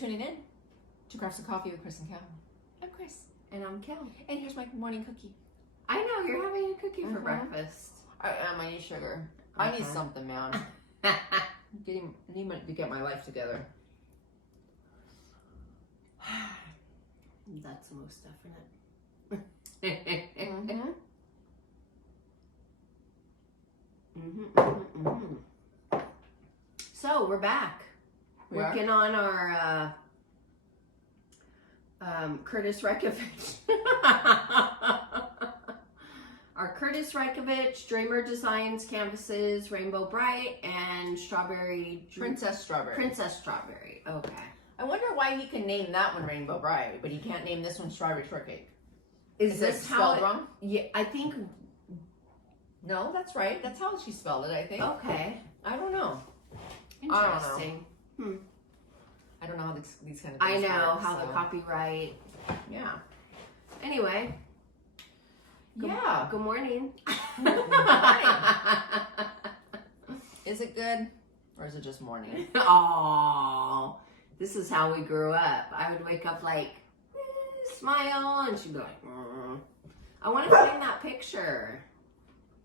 tuning in to Crafts and Coffee with Kris and Kel. I'm Kris. And I'm Kel. And here's my morning cookie. I know, you're having a cookie for breakfast. I need sugar. I need something, man. I need to get my life together. That's the most definite. So we're back. Working on our Kurtis Rykovich. Our Kurtis Rykovich Dreamer Designs canvases, Rainbow Brite and Princess Strawberry. Princess Strawberry. Okay. I wonder why he can name that one Rainbow Brite, but he can't name this one Strawberry Shortcake. Is this spelled wrong? Yeah, I think. No, that's right. That's how she spelled it, I think. Okay. I don't know. Interesting. I don't know how these kind of I things know work, how the copyright. Yeah. Anyway. Yeah. Good morning. Good morning. Is it good or is it just morning? Oh, this is how we grew up. I would wake up like, smile, and she'd be like, I want to find that picture.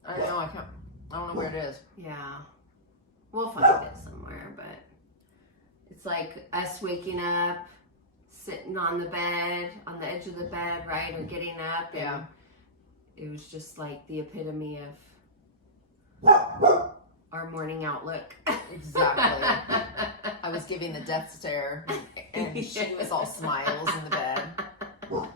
I know, I can't. I don't know where it is. Yeah. We'll find it somewhere, but it's like us waking up, sitting on the bed, on the edge of the bed, right, or getting up. And yeah. It was just like the epitome of our morning outlook. Exactly. I was giving the death stare, and she was all smiles in the bed. Well,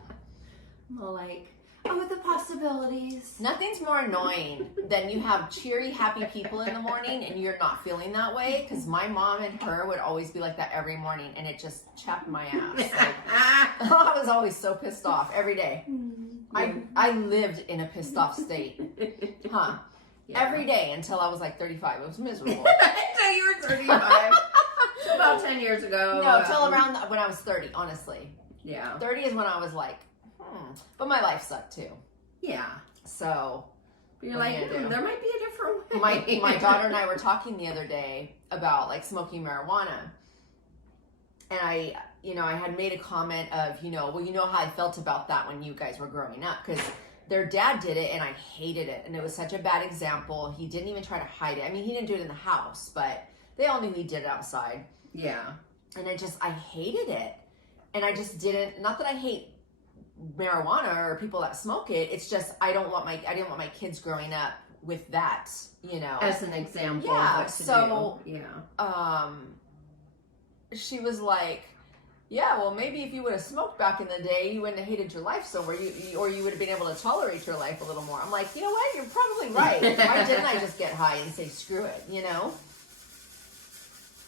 like, oh, the possibilities. Nothing's more annoying than you have cheery, happy people in the morning and you're not feeling that way. Because my mom and her would always be like that every morning, and it just chapped my ass. Like, I was always so pissed off every day. I lived in a pissed off state. Yeah. Every day until I was like 35. It was miserable. Until you were 35. About 10 years ago. No, till around when I was 30, honestly. Yeah. 30 is when I was like, But my life sucked too. Yeah. So. You're like, there might be a different way. My daughter and I were talking the other day about like smoking marijuana. And I had made a comment of, well, you know how I felt about that when you guys were growing up. Because their dad did it and I hated it. And it was such a bad example. He didn't even try to hide it. I mean, he didn't do it in the house, but they all knew he did it outside. Yeah. And I hated it. And I just didn't, not that I hate marijuana or people that smoke it. It's just, I didn't want my kids growing up with that, As an example. Yeah. Of what to do. Yeah. She was like, yeah, well, maybe if you would have smoked back in the day, you wouldn't have hated your life so much, or you would have been able to tolerate your life a little more. I'm like, you know what? You're probably right. Why didn't I just get high and say, screw it,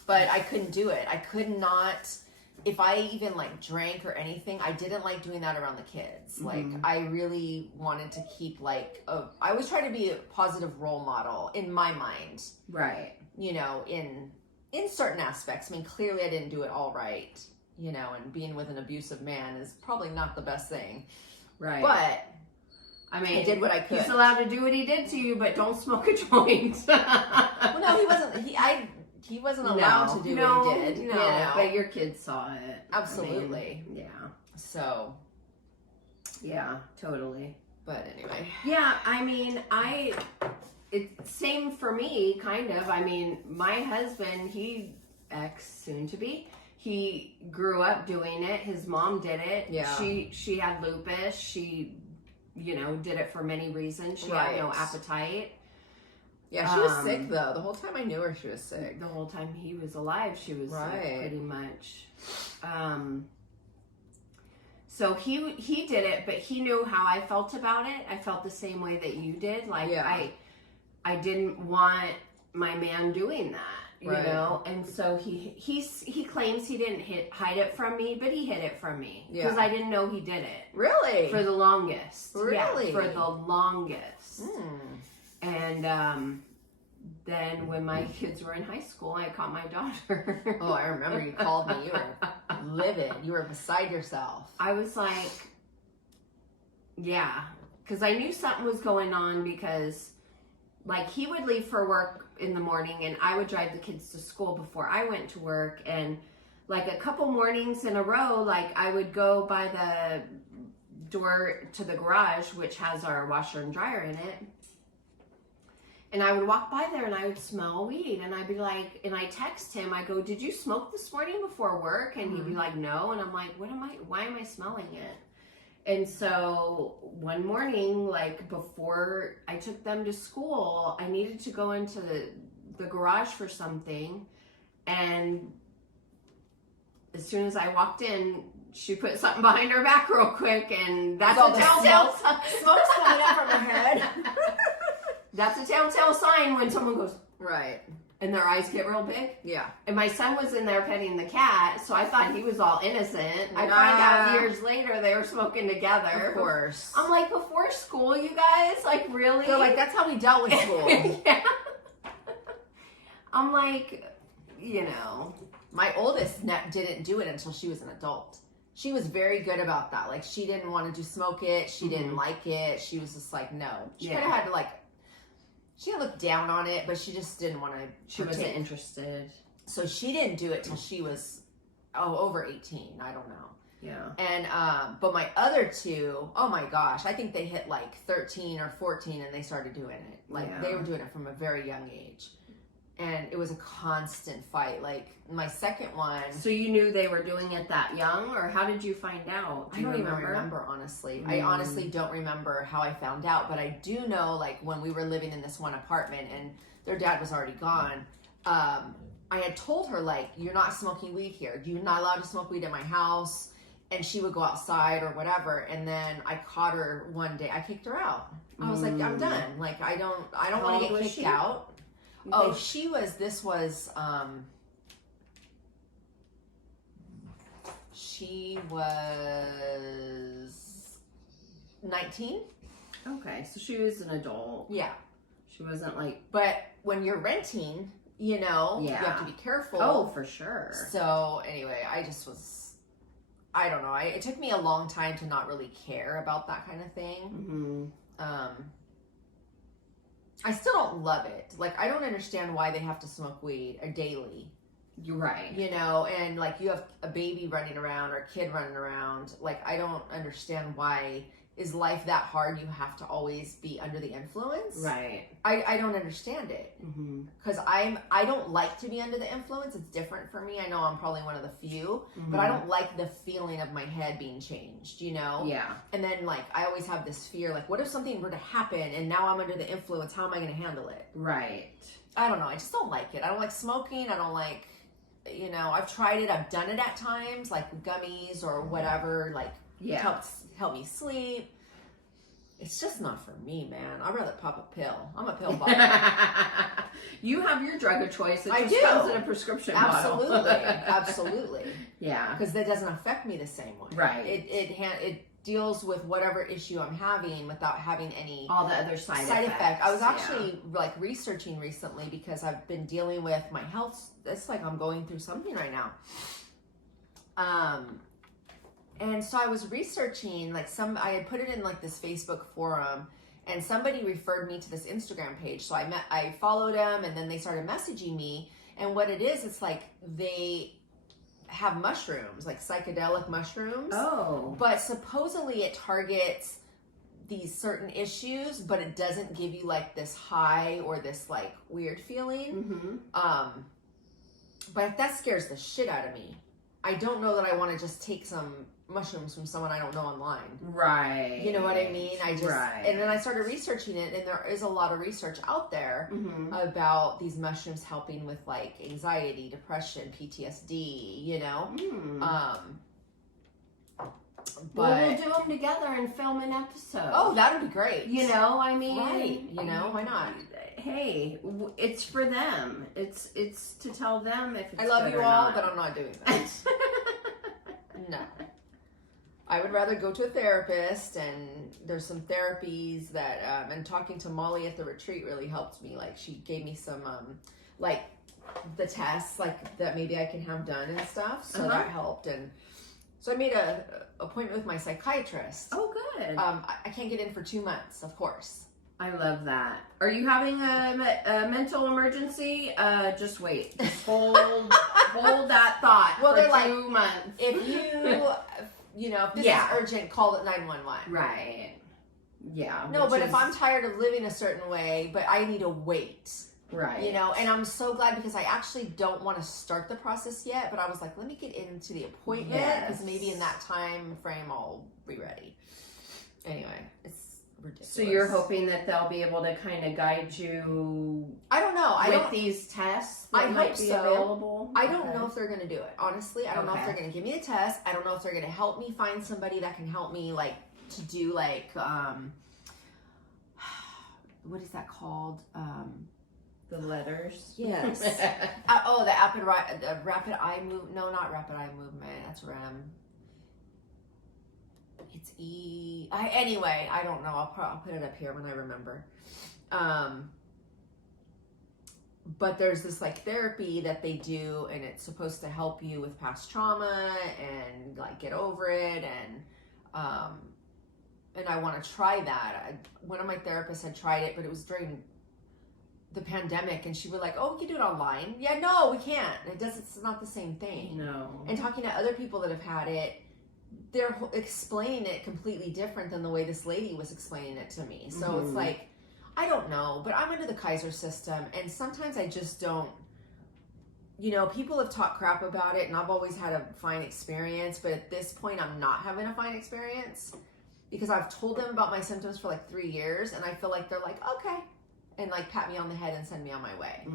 But I couldn't do it. I could not, if I even like drank or anything, I didn't like doing that around the kids. Like, I really wanted to keep I always try to be a positive role model in my mind. Right. In certain aspects. I mean, clearly I didn't do it all right. And being with an abusive man is probably not the best thing. Right. But, I mean, I did what I could. He's allowed to do what he did to you, but don't smoke a joint. Well, no, he wasn't. He wasn't allowed to do what he did. No, but your kids saw it. Absolutely. I mean, yeah. So. Yeah, totally. But anyway. Yeah, I mean, it's same for me, kind of. I mean, my husband, soon to be, he grew up doing it. His mom did it. Yeah. She had lupus. She, did it for many reasons. She had no appetite. Yeah, she was sick though. The whole time I knew her, she was sick. The whole time he was alive, she was sick, pretty much. So he did it, but he knew how I felt about it. I felt the same way that you did. Like, I didn't want my man doing that. You know, and so he claims he didn't hide it from me, but he hid it from me because I didn't know he did it. Really? For the longest. Really? Yeah, for the longest. And then when my kids were in high school, I caught my daughter. Oh, I remember you called me. You were livid. You were beside yourself. I was like, yeah, because I knew something was going on because, like, he would leave for work in the morning and I would drive the kids to school before I went to work, and like a couple mornings in a row, like I would go by the door to the garage, which has our washer and dryer in it. And I would walk by there and I would smell weed, and I'd be like, and I text him, I go, did you smoke this morning before work? And he'd be like, no. And I'm like, why am I smelling it? And so one morning, like before I took them to school, I needed to go into the garage for something. And as soon as I walked in, she put something behind her back real quick, and that's a telltale sign. Smoke's coming up from her head. That's a telltale sign when someone goes, right. And their eyes get real big. Yeah. And my son was in there petting the cat, so I thought he was all innocent. I find out years later they were smoking together. Of course. I'm like, before school, you guys? Like, really? They're like, that's how we dealt with school. Yeah. I'm like, you know. My oldest didn't do it until she was an adult. She was very good about that. Like, she didn't want to smoke it. She didn't like it. She was just like, no. She could have had to, like, she didn't look down on it, but she just didn't want to. She wasn't interested. So she didn't do it till she was, over 18. I don't know. Yeah. And, but my other two, oh my gosh, I think they hit like 13 or 14 and they started doing it. Like, they were doing it from a very young age. And it was a constant fight. Like, my second one. So you knew they were doing it that young, or how did you find out? I don't even remember, honestly. I honestly don't remember how I found out, but I do know, like, when we were living in this one apartment and their dad was already gone, I had told her, like, you're not smoking weed here. You're not allowed to smoke weed at my house. And she would go outside or whatever. And then I caught her one day. I kicked her out. I was like, I'm done. Like, I don't want to get kicked out. Oh, she was 19. Okay, so she was an adult. Yeah. She wasn't like... But when you're renting, you know, you have to be careful. Oh, for sure. So anyway, I just was, I don't know. It took me a long time to not really care about that kind of thing. I still don't love it. Like, I don't understand why they have to smoke weed daily. You're right. You know, and like you have a baby running around or a kid running around. Like, I don't understand why is life that hard? You have to always be under the influence. Right. I don't understand it. Because I don't like to be under the influence. It's different for me. I know I'm probably one of the few, but I don't like the feeling of my head being changed, you know? Yeah. And then, like, I always have this fear, like, what if something were to happen and now I'm under the influence? How am I going to handle it? Right. I don't know. I just don't like it. I don't like smoking. I don't like, you know, I've tried it. I've done it at times, like gummies or whatever, like, help me sleep. It's just not for me, man. I'd rather pop a pill. I'm a pill bottle. You have your drug of choice. It I just comes in a prescription Absolutely. bottle. Absolutely. Yeah. Because that doesn't affect me the same way. Right. It deals with whatever issue I'm having without having any all the other side effects. I was actually like researching recently because I've been dealing with my health. It's like I'm going through something right now. And so I was researching, like I had put it in like this Facebook forum, and somebody referred me to this Instagram page. So I followed them, and then they started messaging me. And what it is, it's like they have mushrooms, like psychedelic mushrooms. Oh. But supposedly it targets these certain issues, but it doesn't give you like this high or this like weird feeling. But that scares the shit out of me. I don't know that I want to just take some mushrooms from someone I don't know online. Right. You know what I mean? And then I started researching it, and there is a lot of research out there about these mushrooms helping with like anxiety, depression, PTSD, you know? But we'll do them together and film an episode. Oh, that would be great. You know, I mean, right? You know, why not? Hey, it's for them. It's to tell them if it's I love good you or all, not. but I'm not doing that. No. I would rather go to a therapist, and there's some therapies that, and talking to Molly at the retreat really helped me. Like, she gave me some, like, the tests, like, that maybe I can have done and stuff. So that helped. And so I made an appointment with my psychiatrist. Oh, good. I can't get in for 2 months, of course. I love that. Are you having a mental emergency? Just wait. Just hold hold that thought Well, for they're like, 2 months. If if this is urgent, call it 911. Right. Yeah. No, but if I'm tired of living a certain way, but I need to wait. Right. And I'm so glad because I actually don't want to start the process yet, but I was like, let me get into the appointment because maybe in that time frame I'll be ready. Anyway, it's ridiculous. So you're hoping that they'll be able to kind of guide you. I don't know. With these tests that might be available. I don't know if they're going to do it. Honestly, I don't know if they're going to give me a test. I don't know if they're going to help me find somebody that can help me to do what is that called? The letters. Yes. The rapid eye move. No, not rapid eye movement. That's REM. It's anyway, I don't know. I'll put it up here when I remember. But there's this therapy that they do, and it's supposed to help you with past trauma and get over it, and I want to try that. One of my therapists had tried it, but it was during the pandemic, and she was like, "Oh, we can do it online." Yeah, no, we can't. It's not the same thing. No. And talking to other people that have had it, they're explaining it completely different than the way this lady was explaining it to me. So it's I don't know, but I'm into the Kaiser system, and sometimes I just don't. People have talked crap about it, and I've always had a fine experience, but at this point, I'm not having a fine experience because I've told them about my symptoms for 3 years, and I feel like they're okay. And pat me on the head and send me on my way.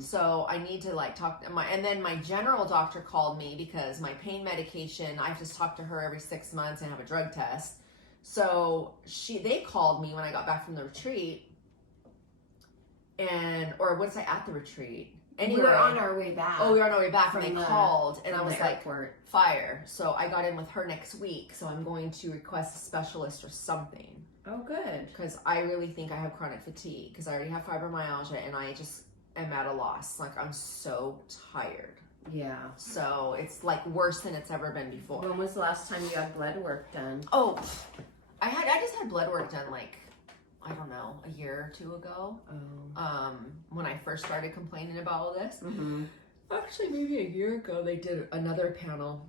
So I need to talk to and then my general doctor called me because my pain medication, I have to talk to her every 6 months and have a drug test. So they called me when I got back from the retreat, or was I at the retreat? Anyway, we were on our way back. Oh, we were on our way back, and they called, and I was airport. Fire. So I got in with her next week. So I'm going to request a specialist or something. Oh, good. Because I really think I have chronic fatigue because I already have fibromyalgia, and I just am at a loss. I'm so tired. Yeah. So it's worse than it's ever been before. When was the last time you had blood work done? Oh, I just had blood work done I don't know, a year or two ago. Oh. When I first started complaining about all this. Mm-hmm. Actually, maybe a year ago they did another panel.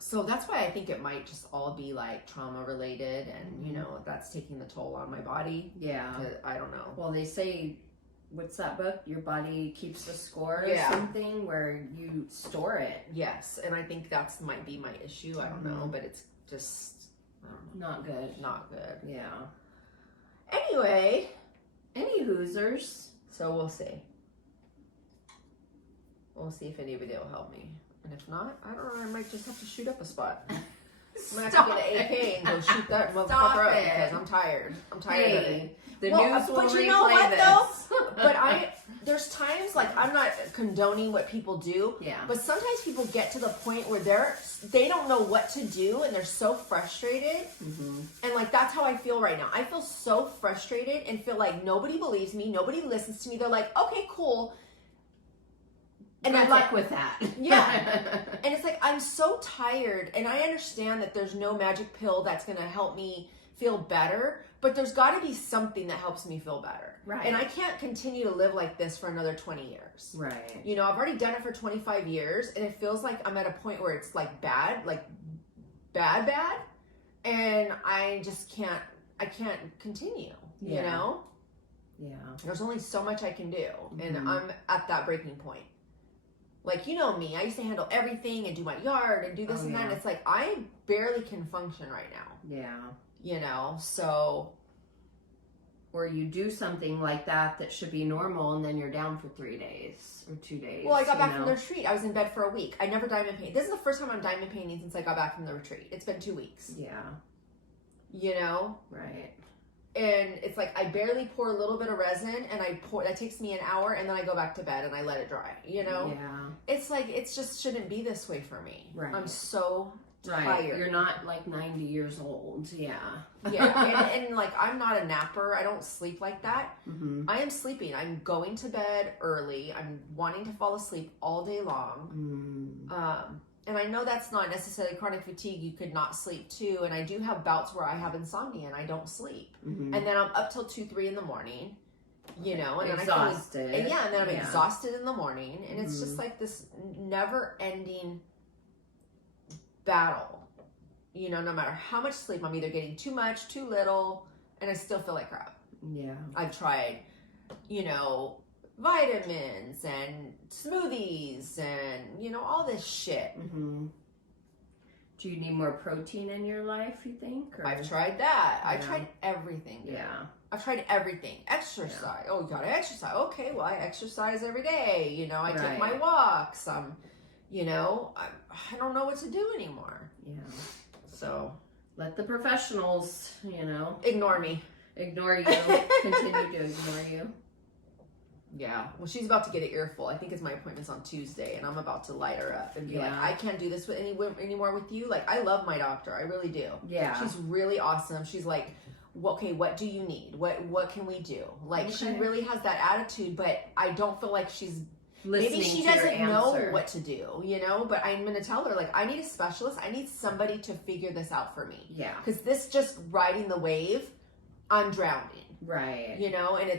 So that's why I think it might just all be trauma related, and that's taking the toll on my body. Yeah. I don't know. Well, they say, what's that book? Your body keeps the score or something, where you store it. Yes, and I think might be my issue. I don't know, but it's just not good. Not good. Yeah. Anyway, any hoosers. So we'll see. We'll see if anybody will help me. And if not, I don't know, I might just have to shoot up a spot. I might have to get an AK and go shoot that motherfucker up because I'm tired. I'm tired of it. The news will but you replay know what this. though? But there's times I'm not condoning what people do. Yeah. But sometimes people get to the point where they don't know what to do and they're so frustrated. Mm-hmm. And that's how I feel right now. I feel so frustrated and feel like nobody believes me, nobody listens to me. They're like, okay, cool. And good luck with that. Yeah. And it's I'm so tired, and I understand that there's no magic pill that's going to help me feel better, but there's got to be something that helps me feel better. Right. And I can't continue to live like this for another 20 years. Right. I've already done it for 25 years, and it feels like I'm at a point where it's bad, bad, and I just can't continue, you know? Yeah. There's only so much I can do, and Mm-hmm. I'm at that breaking point. Me, I used to handle everything and do my yard and do this and that. And it's I barely can function right now. Yeah. So. Or you do something like that should be normal, and then you're down for 3 days or 2 days. Well, I got back from the retreat. I was in bed for a week. I never diamond painted. This is the first time I'm diamond painting since I got back from the retreat. It's been 2 weeks. Yeah. Right. And it's I barely pour a little bit of resin, and that takes me an hour, and then I go back to bed and I let it dry, Yeah. It's it just shouldn't be this way for me. Right. I'm so tired. Right. You're not 90 years old. Yeah. Yeah. and I'm not a napper. I don't sleep like that. Mm-hmm. I am sleeping. I'm going to bed early. I'm wanting to fall asleep all day long. And I know that's not necessarily chronic fatigue. You could not sleep too. And I do have bouts where I have insomnia and I don't sleep. Mm-hmm. And then I'm up till 2, 3 in the morning. you know, and exhausted. then I'm exhausted in the morning, and it's just like this never-ending battle. You know, no matter how much sleep, I'm either getting too much, too little, and I still feel like crap. Yeah. I've tried, you know, vitamins and smoothies and, you know, all this shit. Mm-hmm. Do you need more protein in your life, you think? Or? I've tried that. I've tried everything. Dude. Yeah. I've tried everything. Exercise. Yeah. Oh, you gotta exercise. Okay, well, I exercise every day. You know, I take my walks. You know, I don't know what to do anymore. Yeah. So. Let the professionals, you know. Ignore me. Ignore you. Continue to ignore you. Yeah. Well, she's about to get an earful. I think it's my appointment's on Tuesday, and I'm about to light her up and be like, I can't do this with anymore with you. Like, I love my doctor. I really do. Yeah. She's really awesome. She's like, okay, what do you need? What can we do? Like, she really has that attitude, but I don't feel like she's listening. Maybe she doesn't know what to do, you know, but I'm going to tell her, like, I need a specialist. I need somebody to figure this out for me. Yeah. Because this just riding the wave, I'm drowning. Right. You know, and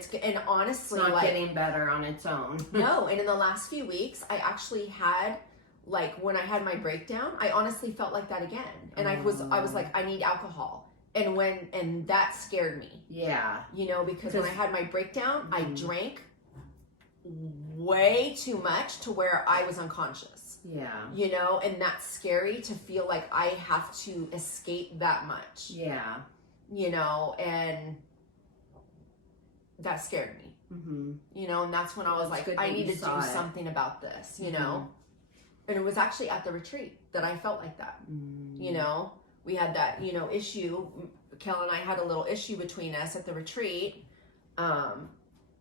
honestly, it's not getting better on its own. No, and in the last few weeks, I actually had, like, when I had my breakdown, I honestly felt like that again. And I was like, I need alcohol. And that scared me. Yeah. You know, because when I had my breakdown, I drank way too much to where I was unconscious. Yeah. You know, and that's scary to feel like I have to escape that much. Yeah. You know, and that scared me. Mm-hmm. You know, and that's when I was like, I need to do something about this, you know? And it was actually at the retreat that I felt like that. You know, we had that, you know, issue. Kel and I had a little issue between us at the retreat. And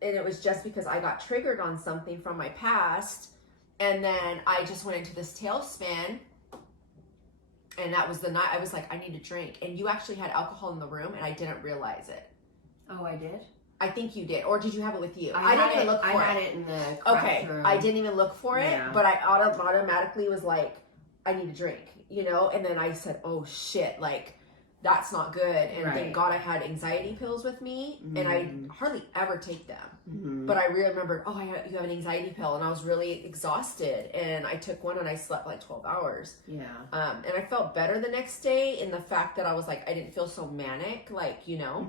it was just because I got triggered on something from my past. And then I just went into this tailspin. And that was the night I was like, I need a drink. And you actually had alcohol in the room, and I didn't realize it. Oh, I did? I think you did. Or did you have it with you? I didn't even look for it. I had it in the craft room. I didn't even look for it, but I automatically was like, I need a drink, you know? And then I said, oh shit, like, that's not good. And thank God I had anxiety pills with me, and I hardly ever take them. But I remembered, you have an anxiety pill, and I was really exhausted, and I took one, and I slept like 12 hours. Yeah. And I felt better the next day in the fact that I was like, I didn't feel so manic, like, you know?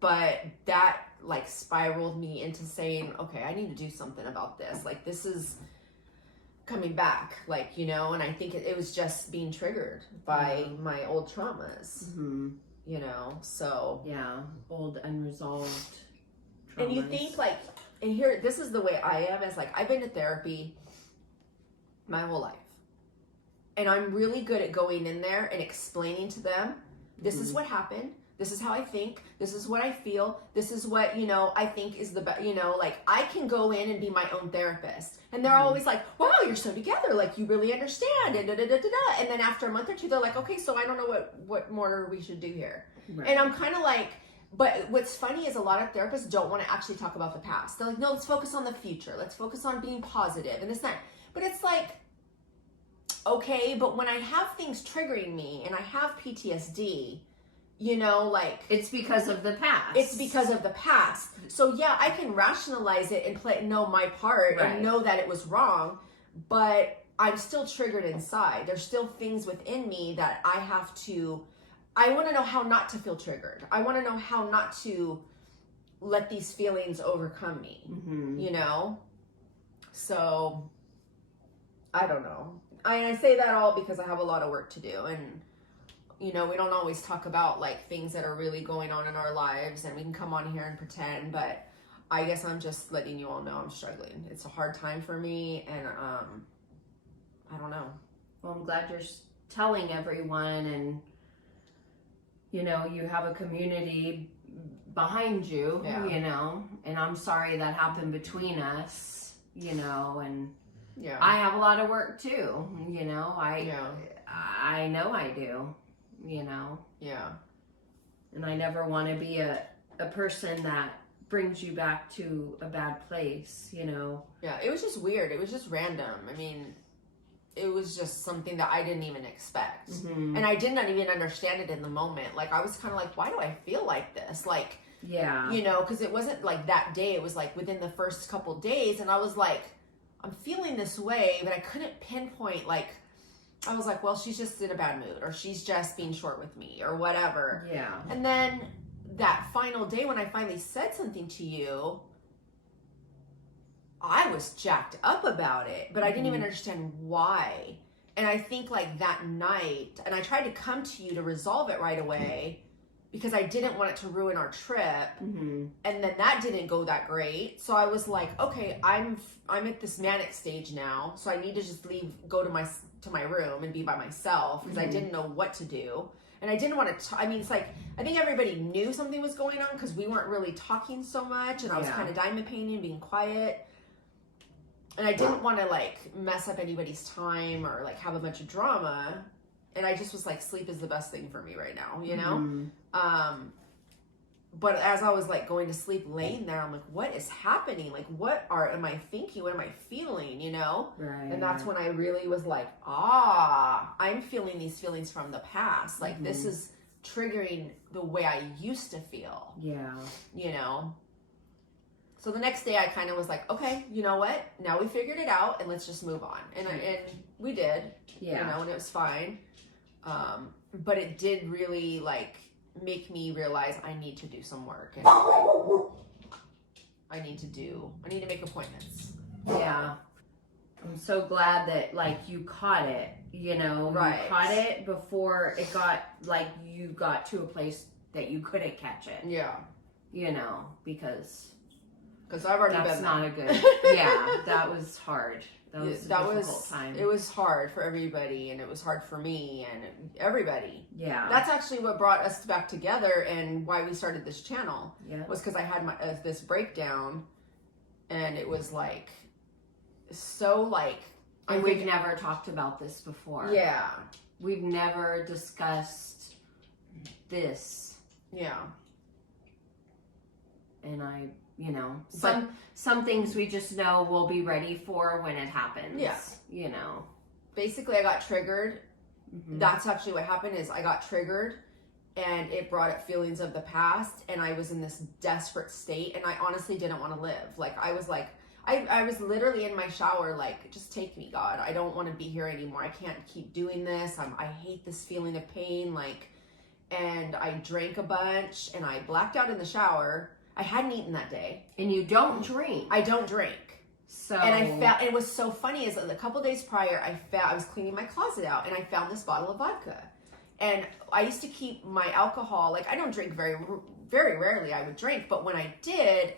But that like spiraled me into saying, okay, I need to do something about this. Like, this is coming back, like, you know, and I think it was just being triggered by my old traumas, you know, so. Yeah, old unresolved traumas. And you think like, and here, this is the way I am, is like, I've been to therapy my whole life. And I'm really good at going in there and explaining to them, this is what happened. This is how I think. This is what I feel. This is what, you know, I think is the best, you know, like, I can go in and be my own therapist. And they're always like, wow, you're so together. Like, you really understand. And da-da-da-da-da. And then after a month or two, they're like, okay, so I don't know what more we should do here. Right. And I'm kind of like, but what's funny is a lot of therapists don't want to actually talk about the past. They're like, no, let's focus on the future. Let's focus on being positive and this, that. But it's like, okay, but when I have things triggering me and I have PTSD, you know, like, it's because of the past. It's because of the past. So yeah, I can rationalize it and know my part and know that it was wrong, but I'm still triggered inside. There's still things within me that I want to know how not to feel triggered. I want to know how not to let these feelings overcome me, you know? So, I don't know. I say that all because I have a lot of work to do, and you know, we don't always talk about like things that are really going on in our lives, and we can come on here and pretend, but I guess I'm just letting you all know I'm struggling. It's a hard time for me, and I don't know. Well, I'm glad you're telling everyone, and you know, you have a community behind you, you know, and I'm sorry that happened between us, you know, and I have a lot of work too, you know, I know I do. You know? Yeah. And I never want to be a person that brings you back to a bad place, you know? Yeah, it was just weird. It was just random. I mean, it was just something that I didn't even expect. And I did not even understand it in the moment. Like, I was kind of like, why do I feel like this? Like, Yeah. You know, because it wasn't like that day. It was like within the first couple days. And I was like, I'm feeling this way, but I couldn't pinpoint, like, I was like, well, she's just in a bad mood, or she's just being short with me, or whatever. Yeah. And then that final day when I finally said something to you, I was jacked up about it, but I didn't even understand why. And I think like that night, and I tried to come to you to resolve it right away because I didn't want it to ruin our trip. And then that didn't go that great. So I was like, okay, I'm at this manic stage now. So I need to just go to my room and be by myself because I didn't know what to do. And I didn't want to, I mean, it's like, I think everybody knew something was going on because we weren't really talking so much. And I was kind of diamond painting, being quiet. And I didn't want to like mess up anybody's time or like have a bunch of drama. And I just was like, sleep is the best thing for me right now, you know? But as I was like going to sleep, laying there, I'm like, what is happening? Like, am I thinking? What am I feeling? You know? Right. And that's when I really was like, I'm feeling these feelings from the past. Like this is triggering the way I used to feel. Yeah. You know? So the next day I kind of was like, okay, you know what? Now we figured it out and let's just move on. And we did, you know, and it was fine. But it did really like make me realize I need to do some work. And I need to make appointments. Yeah. I'm so glad that like you caught it, you know, Right. You caught it before it got like you got to a place that you couldn't catch it. Yeah. You know, because I've already that's been not a good, yeah, that was hard. That was a difficult time. It was hard for everybody, and it was hard for me and everybody. Yeah. That's actually what brought us back together and why we started this channel. Yeah. Was because I had this breakdown, and it was like so like. And we've never talked about this before. Yeah. We've never discussed this. Yeah. And you know, some things we just know we'll be ready for when it happens. Yeah. You know. Basically, I got triggered. That's actually what happened is I got triggered, and it brought up feelings of the past, and I was in this desperate state, and I honestly didn't want to live. Like, I was like, I was literally in my shower like, just take me, God. I don't want to be here anymore. I can't keep doing this. I hate this feeling of pain. Like, and I drank a bunch, and I blacked out in the shower. I hadn't eaten that day. And you don't drink. I don't drink. So. And I found, it was so funny is a couple days prior, I was cleaning my closet out, and I found this bottle of vodka. And I used to keep my alcohol, like I don't drink very, very rarely I would drink, but when I did,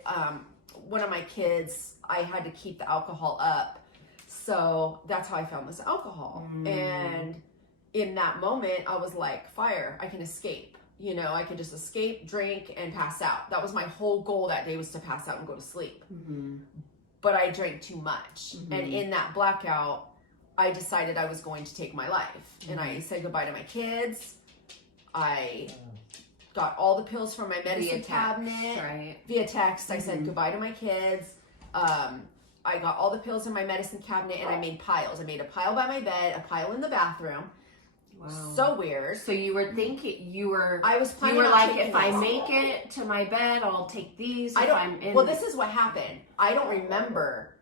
one of my kids, I had to keep the alcohol up. So that's how I found this alcohol. And in that moment, I was like, fire, I can escape. You know, I can just escape, drink, and pass out. That was my whole goal that day, was to pass out and go to sleep. But I drank too much. And in that blackout, I decided I was going to take my life. And I said goodbye to my kids. I got all the pills from my medicine cabinet. Right. Via text. I said goodbye to my kids. I got all the pills in my medicine cabinet, and I made piles. I made a pile by my bed, a pile in the bathroom. Wow. So weird. So you were thinking, I was planning on like, taking if I these. make it to my bed, I'll take these. Well, this is what happened. I don't remember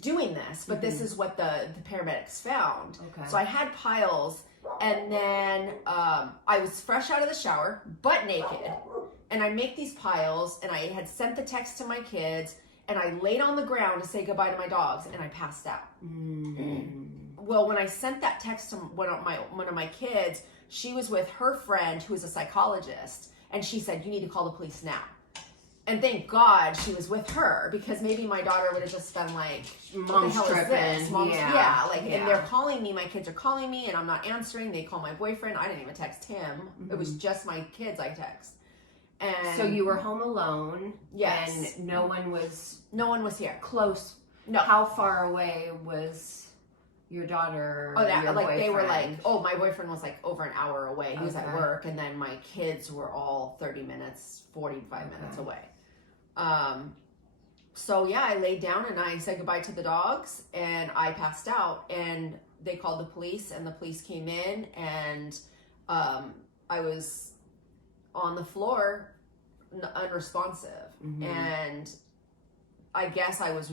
doing this, but this is what the paramedics found. Okay. So I had piles, and then I was fresh out of the shower, butt naked, and I make these piles, and I had sent the text to my kids, and I laid on the ground to say goodbye to my dogs, and I passed out. Well, when I sent that text to one of my kids, she was with her friend who is a psychologist, and she said, you need to call the police now. And thank God she was with her, because maybe my daughter would have just been like, Mom's what the hell is this? tripping. And they're calling me, my kids are calling me, and I'm not answering. They call my boyfriend. I didn't even text him. It was just my kids I text. And so you were home alone. Yes. And no one was here. Close. No. How far away was your daughter? Oh, that your like boyfriend? they were like, my boyfriend was like over an hour away. He was at work, and then my kids were all 30 minutes, 45 minutes away. So yeah, I laid down and I said goodbye to the dogs, and I passed out, and they called the police, and the police came in, and I was on the floor unresponsive. And I guess I was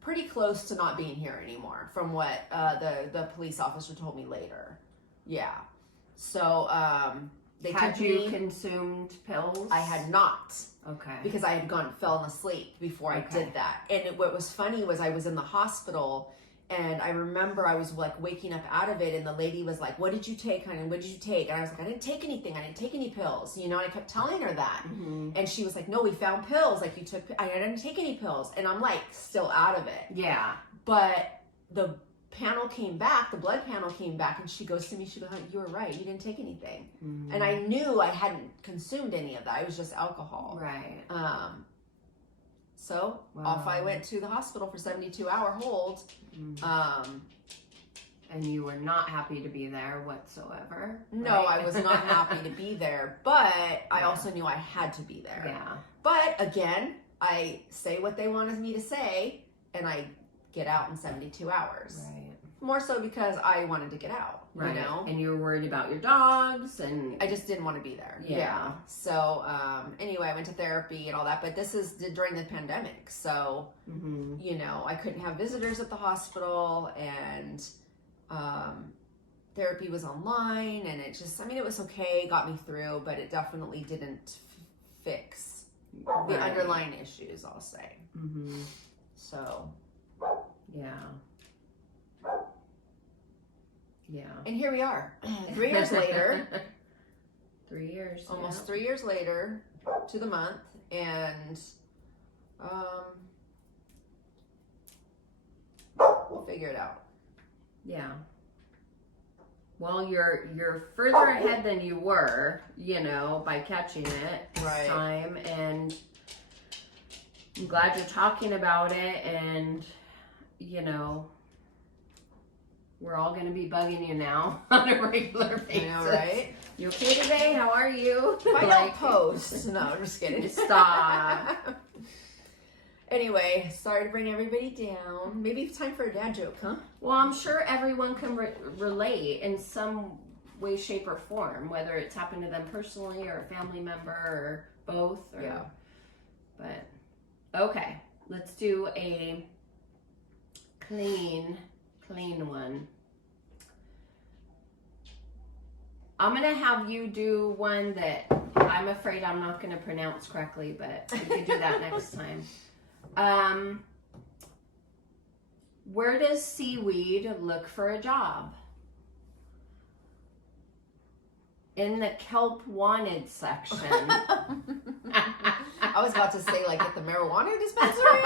pretty close to not being here anymore from what the police officer told me later. Yeah. So they Had took you me, consumed pills? I had not. Okay. Because I had fallen asleep before I did that. And what was funny was I was in the hospital, and I remember I was like waking up out of it, and the lady was like, "What did you take, honey? What did you take?" And I was like, "I didn't take anything. I didn't take any pills." You know, and I kept telling her that. And she was like, "No, we found pills. Like you took, I didn't take any pills." And I'm like still out of it. Yeah. But the panel came back, the blood panel came back, and she goes to me, she goes, "You were right, you didn't take anything." And I knew I hadn't consumed any of that. It was just alcohol. Right. So off I went to the hospital for 72-hour hold. And you were not happy to be there whatsoever. No, right? I was not happy to be there, but I also knew I had to be there. Yeah. But again, I say what they wanted me to say, and I get out in 72 hours. Right. More so because I wanted to get out, Right. you know? And you were worried about your dogs, and I just didn't want to be there. Yeah. So, anyway, I went to therapy and all that, but this is during the pandemic. So, you know, I couldn't have visitors at the hospital, and therapy was online, and it just, I mean, it was okay, got me through, but it definitely didn't fix the underlying issues, I'll say. So, yeah. Yeah. and here we are, 3 years later. 3 years. Almost 3 years later to the month, and we'll figure it out. Yeah. Well, you're further ahead than you were, you know, by catching it this time, and I'm glad you're talking about it, and you know, we're all going to be bugging you now on a regular basis. I know, right? You okay today? How are you? If I don't post. No, I'm just kidding. Stop. Anyway, sorry to bring everybody down. Maybe it's time for a dad joke, huh? Well, I'm sure everyone can relate in some way, shape, or form, whether it's happened to them personally or a family member or both. Or, Yeah. But, okay. Let's do a clean one. I'm going to have you do one that I'm afraid I'm not going to pronounce correctly, but we can do that next time. Where does seaweed look for a job? In the kelp wanted section. I was about to say, like, at the marijuana dispensary.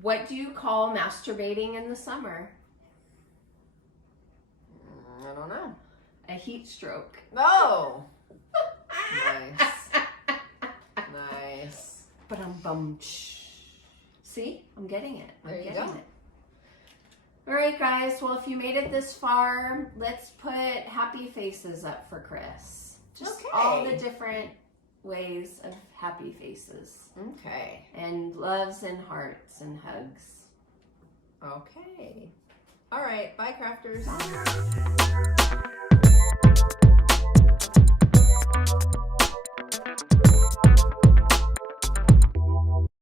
What do you call masturbating in the summer? I don't know. A heat stroke. Oh! Nice. Nice. But see, I'm getting it. There you go. All right, guys. Well, if you made it this far, let's put happy faces up for Kris. Just all the different ways of happy faces. Okay. And loves and hearts and hugs. Okay. All right. Bye, crafters. Bye.